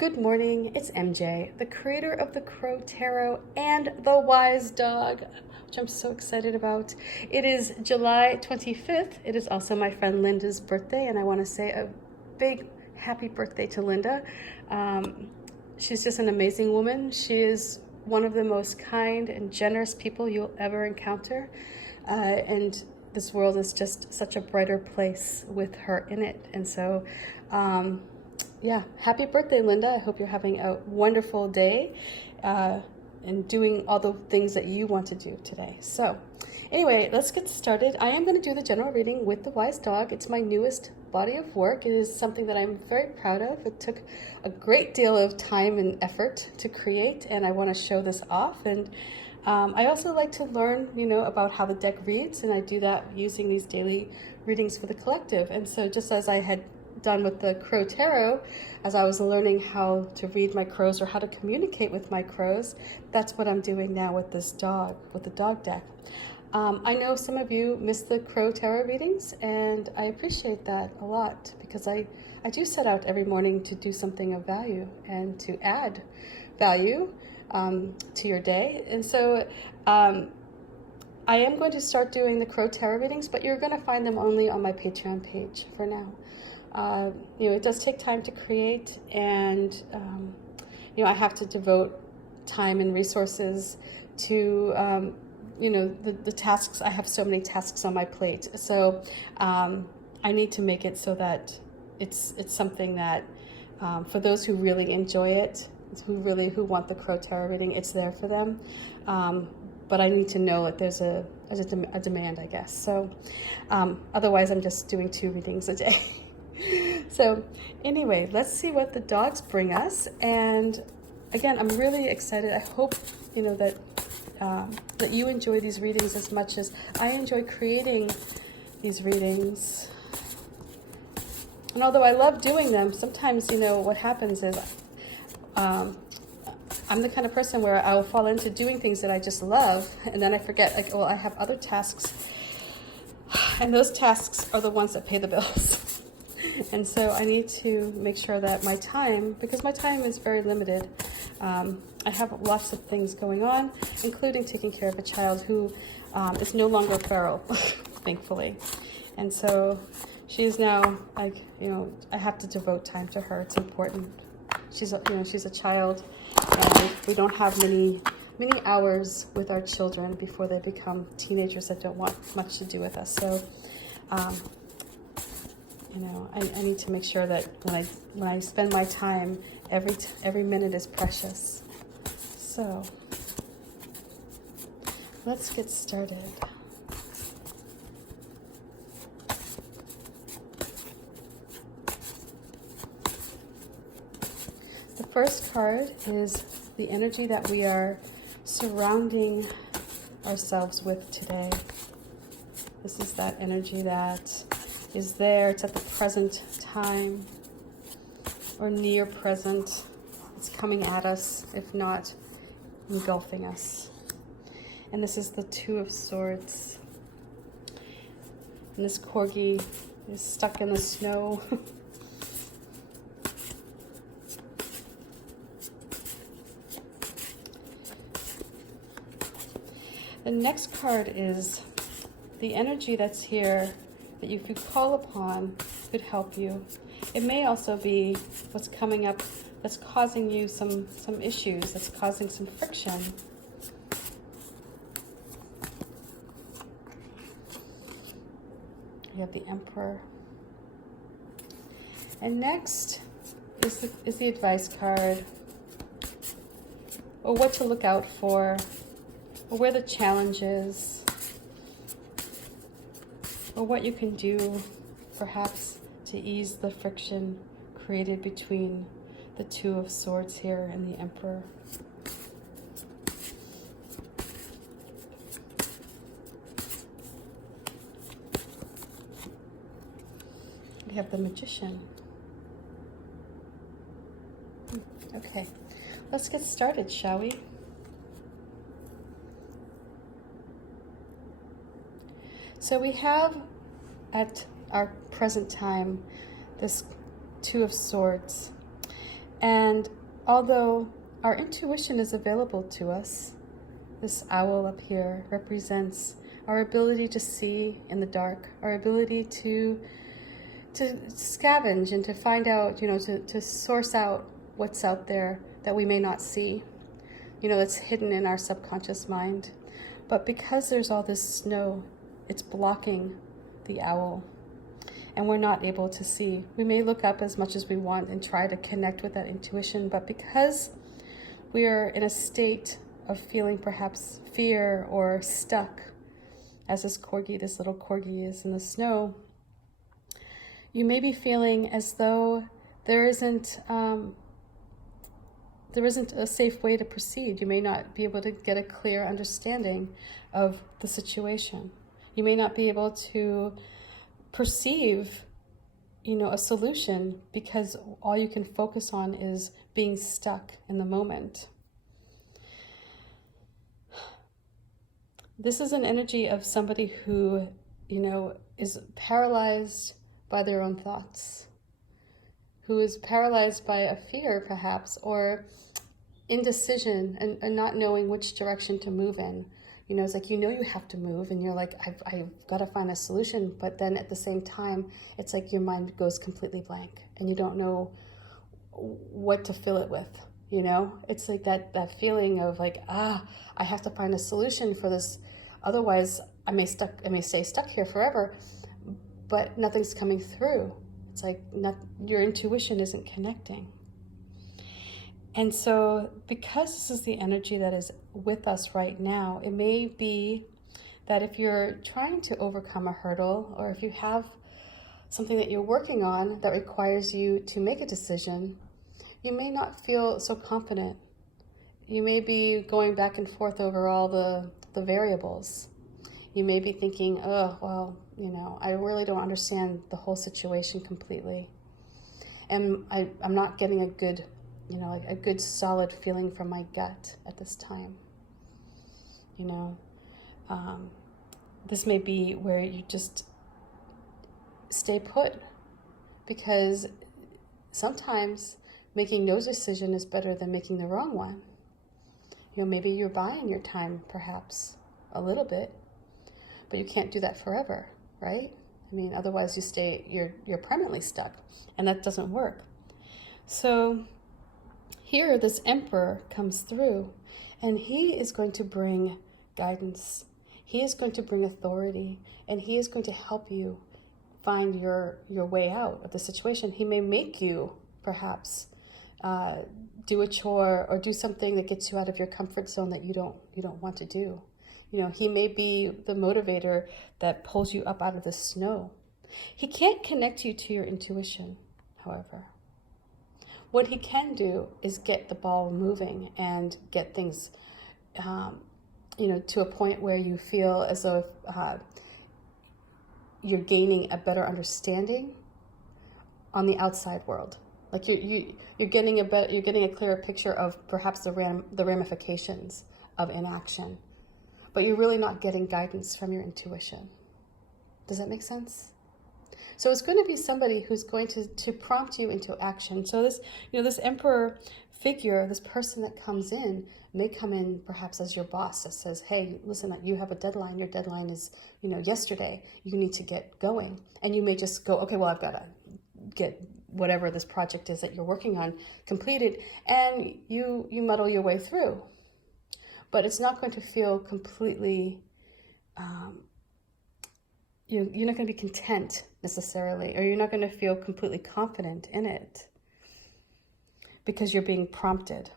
Good morning, it's MJ, the creator of the Crow Tarot and the Wise Dog, which I'm so excited about. It is July 25th. It is also my friend Linda's birthday, and I want to say a big happy birthday to Linda. She's just an amazing woman. She is one of the most kind and generous people you'll ever encounter, and this world is just such a brighter place with her in it. And so yeah, happy birthday, Linda. I hope you're having a wonderful day and doing all the things that you want to do today. So anyway, let's get started. I am going to do the general reading with the Wise Dog. It's my newest body of work. It is something that I'm very proud of. It took a great deal of time and effort to create, and I want to show this off. And I also like to learn, about how the deck reads, and I do that using these daily readings for the collective. And so just as I had done with the Crow Tarot, as I was learning how to read my crows or how to communicate with my crows, that's what I'm doing now with this dog, with the dog deck. I know some of you miss the Crow Tarot readings, and I appreciate that a lot because I do set out every morning to do something of value and to add value to your day. And so I am going to start doing the Crow Tarot readings, but you're going to find them only on my Patreon page for now. It does take time to create, and I have to devote time and resources to the tasks. I have so many tasks on my plate, so I need to make it so that it's something that for those who really enjoy it, who want the Crow Tarot reading, it's there for them. But I need to know that there's a demand, I guess. So otherwise, I'm just doing 2 readings a day. So anyway, let's see what the dogs bring us. And again, I'm really excited. I hope that you enjoy these readings as much as I enjoy creating these readings. And although I love doing them, sometimes what happens is I'm the kind of person where I'll fall into doing things that I just love, and then I forget, I have other tasks, and those tasks are the ones that pay the bills. And so I need to make sure that my time, because my time is very limited, I have lots of things going on, including taking care of a child who is no longer feral, thankfully. And so she is now, I have to devote time to her. It's important. She's a child, and we don't have many hours with our children before they become teenagers that don't want much to do with us. So I need to make sure that when I spend my time, every minute is precious. So let's get started. The first card is the energy that we are surrounding ourselves with today. This is that energy that is there. It's at the present time or near present. It's coming at us, if not engulfing us. And this is the 2 of Swords. And this corgi is stuck in the snow. The next card is the energy that's here that you could call upon could help you. It may also be what's coming up that's causing you some issues, that's causing some friction. We have the Emperor. And next is the advice card, or what to look out for, or where the challenge is, or what you can do perhaps to ease the friction created between the 2 of Swords here and the Emperor. We have the Magician. Okay, let's get started, shall we? So we have at our present time this 2 of Swords, And although our intuition is available to us, this owl up here represents our ability to see in the dark, our ability to scavenge and to find out, to source out what's out there that we may not see, that's hidden in our subconscious mind. But because there's all this snow, it's blocking the owl, and we're not able to see. We may look up as much as we want and try to connect with that intuition, but because we are in a state of feeling perhaps fear or stuck, as this little corgi is in the snow, you may be feeling as though there isn't a safe way to proceed. You may not be able to get a clear understanding of the situation. You may not be able to perceive, a solution, because all you can focus on is being stuck in the moment. This is an energy of somebody who, is paralyzed by their own thoughts, who is paralyzed by a fear perhaps, or indecision and not knowing which direction to move in. It's like, you have to move, and you're like, I've got to find a solution. But then at the same time, it's like your mind goes completely blank and you don't know what to fill it with. It's like that feeling of like, I have to find a solution for this. Otherwise I may stay stuck here forever, but nothing's coming through. It's like your intuition isn't connecting. And so because this is the energy that is with us right now, it may be that if you're trying to overcome a hurdle, or if you have something that you're working on that requires you to make a decision, you may not feel so confident. You may be going back and forth over all the variables. You may be thinking, I really don't understand the whole situation completely. And I'm not getting a good solid feeling from my gut at this time. This may be where you just stay put, because sometimes making no decision is better than making the wrong one. Maybe you're buying your time, perhaps a little bit, but you can't do that forever, right? Otherwise you're permanently stuck, and that doesn't work. So here, this emperor comes through, and he is going to bring guidance. He is going to bring authority, and he is going to help you find your way out of the situation. He may make you, perhaps, do a chore or do something that gets you out of your comfort zone that you don't want to do. He may be the motivator that pulls you up out of the snow. He can't connect you to your intuition, however. What he can do is get the ball moving and get things, to a point where you feel as though you're gaining a better understanding on the outside world. Like you're getting a clearer picture of perhaps the ramifications of inaction, but you're really not getting guidance from your intuition. Does that make sense? So it's going to be somebody who's going to prompt you into action. So this emperor figure, this person that comes in, may come in perhaps as your boss that says, hey, listen, you have a deadline. Your deadline is, yesterday. You need to get going. And you may just go, okay, well, I've got to get whatever this project is that you're working on completed, and you muddle your way through. But it's not going to feel completely, you're not going to be content necessarily, or you're not going to feel completely confident in it, because you're being prompted.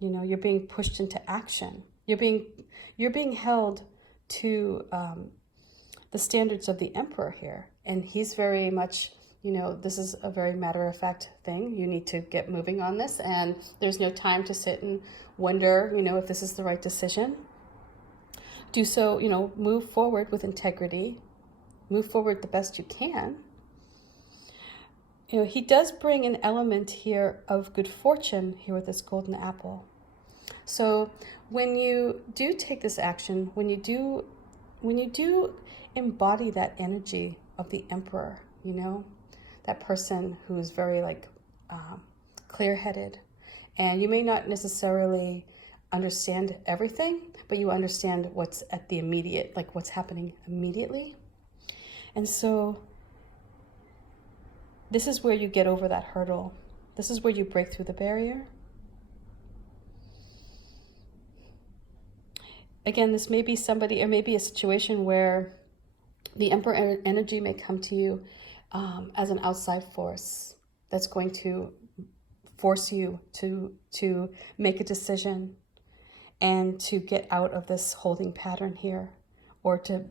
You're being pushed into action. You're being held to the standards of the emperor here, and he's very much, this is a very matter-of-fact thing. You need to get moving on this, and there's no time to sit and wonder, if this is the right decision. Do so, move forward with integrity. Move forward the best you can. He does bring an element here of good fortune here with this golden apple. So when you do take this action, when you do embody that energy of the emperor, that person who's very clear-headed, And you may not necessarily understand everything, but you understand what's at the immediate, like what's happening immediately. And so this is where you get over that hurdle. This is where you break through the barrier. Again, this may be somebody, or maybe a situation where the Emperor energy may come to you as an outside force that's going to force you to make a decision and to get out of this holding pattern here, or to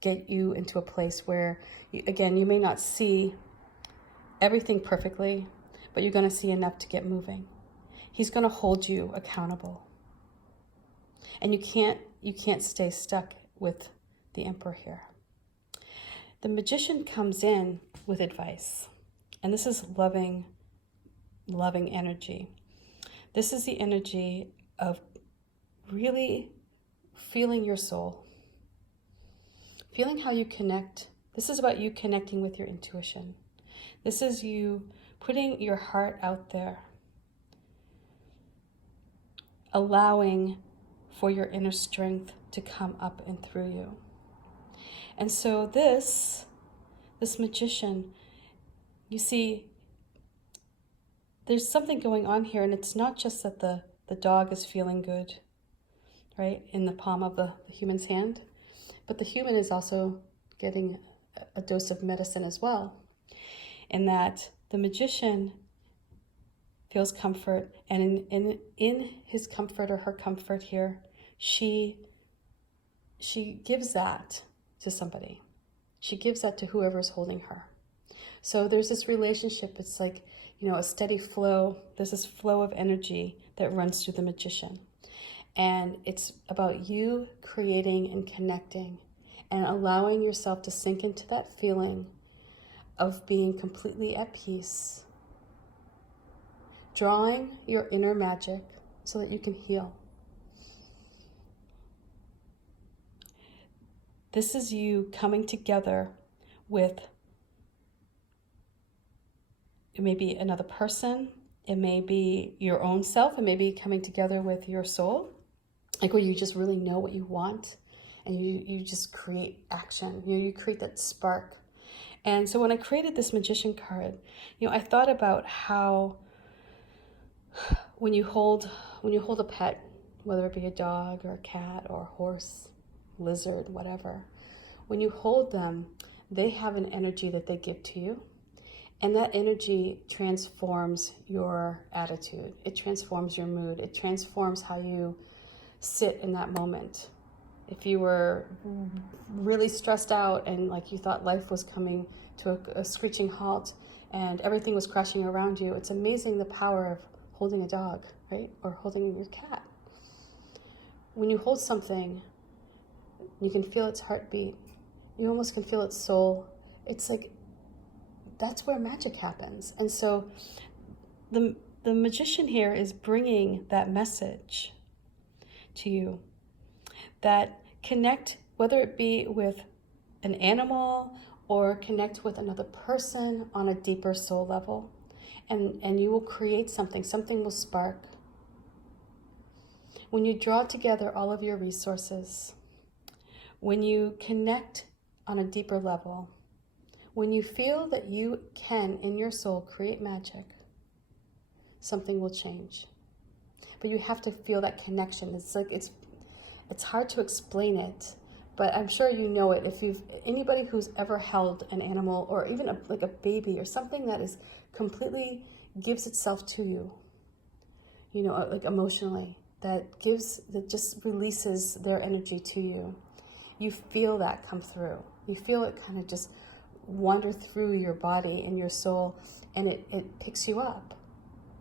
get you into a place where, again, you may not see everything perfectly, but you're going to see enough to get moving. He's going to hold you accountable. And you can't stay stuck with the Emperor here. The Magician comes in with advice. And this is loving energy. This is the energy of really feeling your soul. Feeling how you connect. This is about you connecting with your intuition. This is you putting your heart out there. Allowing for your inner strength to come up and through you. And so this Magician, you see, there's something going on here, and it's not just that the dog is feeling good, right, in the palm of the human's hand, but the human is also getting a dose of medicine as well. In that the Magician feels comfort, and in his comfort or her comfort here, she gives that to somebody. She gives that to whoever's holding her. So there's this relationship. It's like, a steady flow. There's this flow of energy that runs through the Magician. And it's about you creating and connecting and allowing yourself to sink into that feeling of being completely at peace. Drawing your inner magic so that you can heal. This is you coming together with, it may be another person, it may be your own self, it may be coming together with your soul, like where you just really know what you want and you just create action, you create that spark. And so when I created this Magician card, I thought about how when you hold a pet, whether it be a dog or a cat or a horse, lizard, whatever, when you hold them, they have an energy that they give to you. And that energy transforms your attitude. It transforms your mood. It transforms how you sit in that moment. If you were really stressed out and like you thought life was coming to a screeching halt and everything was crashing around you, it's amazing the power of holding a dog, right? Or holding your cat. When you hold something, you can feel its heartbeat. You almost can feel its soul. It's like, that's where magic happens. And so the Magician here is bringing that message to you, that connect, whether it be with an animal or connect with another person on a deeper soul level, and you will create something will spark. When you draw together all of your resources, when you connect on a deeper level, when you feel that you can, in your soul, create magic, something will change. But you have to feel that connection. It's hard to explain it, but I'm sure you know it. If anybody who's ever held an animal or even like a baby or something that is completely gives itself to you, like emotionally, that just releases their energy to you. You feel that come through. You feel it kind of just wander through your body and your soul, and it picks you up.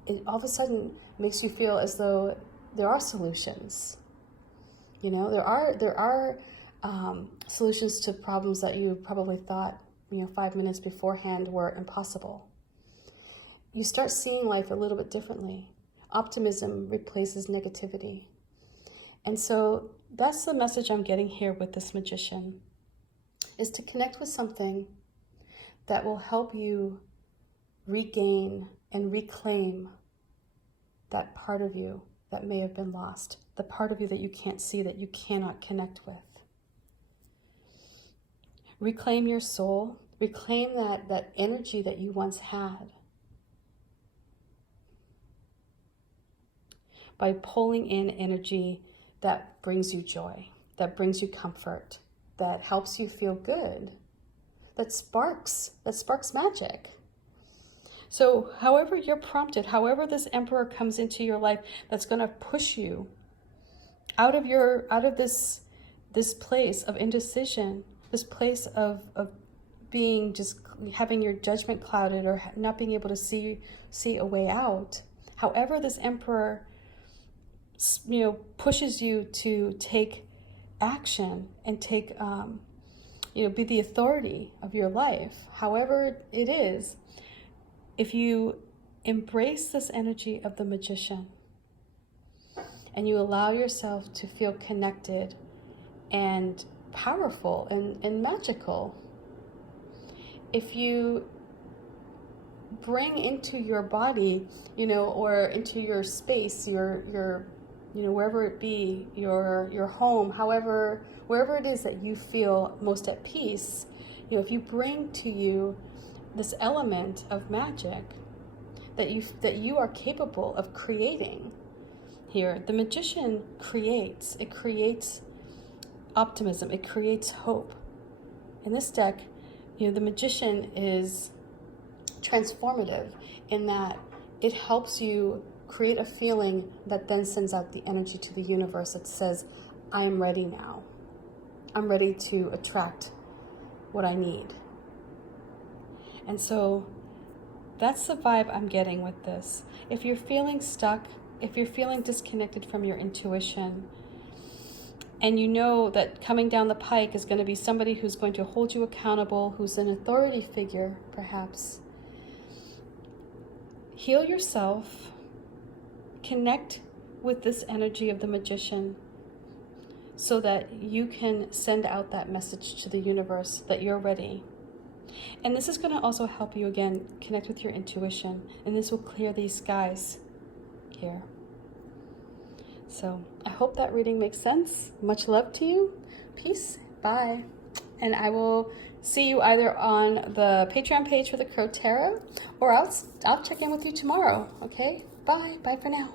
It all of a sudden makes you feel as though there are solutions. There are solutions to problems that you probably thought 5 minutes beforehand were impossible. You start seeing life a little bit differently. Optimism replaces negativity. And so that's the message I'm getting here with this Magician, is to connect with something that will help you regain and reclaim that part of you that may have been lost, the part of you that you can't see, that you cannot connect with. Reclaim your soul. Reclaim that energy that you once had by pulling in energy that brings you joy, that brings you comfort, that helps you feel good, that sparks magic. So however you're prompted, however this emperor comes into your life, that's going to push you out of this place of indecision, this place of being, just having your judgment clouded or not being able to see a way out. However this emperor, pushes you to take action and take, be the authority of your life. However it is, if you embrace this energy of the magician and you allow yourself to feel connected and powerful and magical, if you bring into your body, or into your space, your wherever it be, your home, wherever it is that you feel most at peace, if you bring to you this element of magic that you are capable of creating here. The magician creates. It creates optimism. It creates hope. In this deck, the magician is transformative in that it helps you create a feeling that then sends out the energy to the universe that says, I am ready now. I'm ready to attract what I need. And so that's the vibe I'm getting with this. If you're feeling stuck, if you're feeling disconnected from your intuition, and you know that coming down the pike is going to be somebody who's going to hold you accountable, who's an authority figure, perhaps, heal yourself, connect with this energy of the magician so that you can send out that message to the universe that you're ready. And this is going to also help you, again, connect with your intuition, and this will clear these skies here. So I hope that reading makes sense. Much love to you. Peace. Bye. And I will see you either on the Patreon page for the Crow Tarot, or I'll check in with you tomorrow. Okay? Bye. Bye for now.